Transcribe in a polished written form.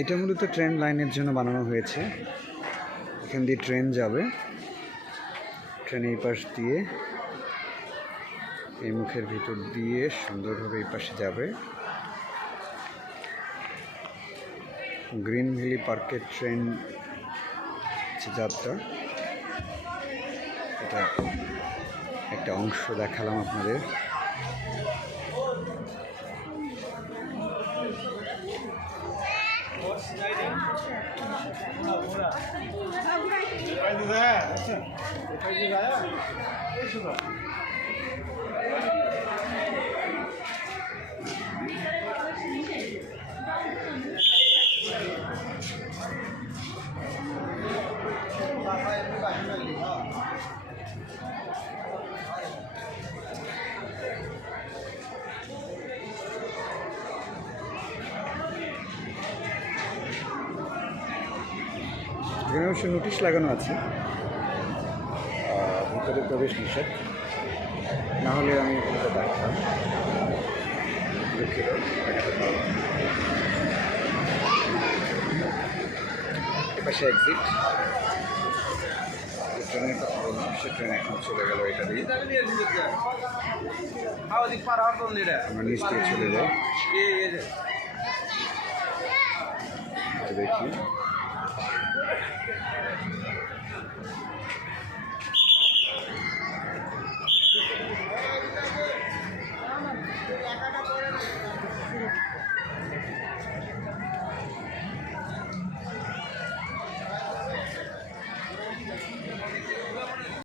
এটা মূলত ট্রেন লাইনের জন্য বানানো হয়েছে। এখান দিয়ে ট্রেন যাবে, ট্রেন এই পাশ দিয়ে এই মুখের ভিতর দিয়ে সুন্দরভাবে এই পাশে যাবে। গ্রিন ভ্যালি পার্কের ট্রেন যাত্রা, এটা একটা অংশ দেখালাম আপনাদের। এখানে অবশ্য নোটিশ লাগানো আছে, ভিতরে প্রবেশ নিষেধ, না হলে আমি এখানে দেখতাম। এপাশে এক্সিট, ট্রেনের কথা বললাম, সে ট্রেন এখন চলে গেল এটা দিয়ে। আমরা নিচ থেকে চলে যাই, দেখি।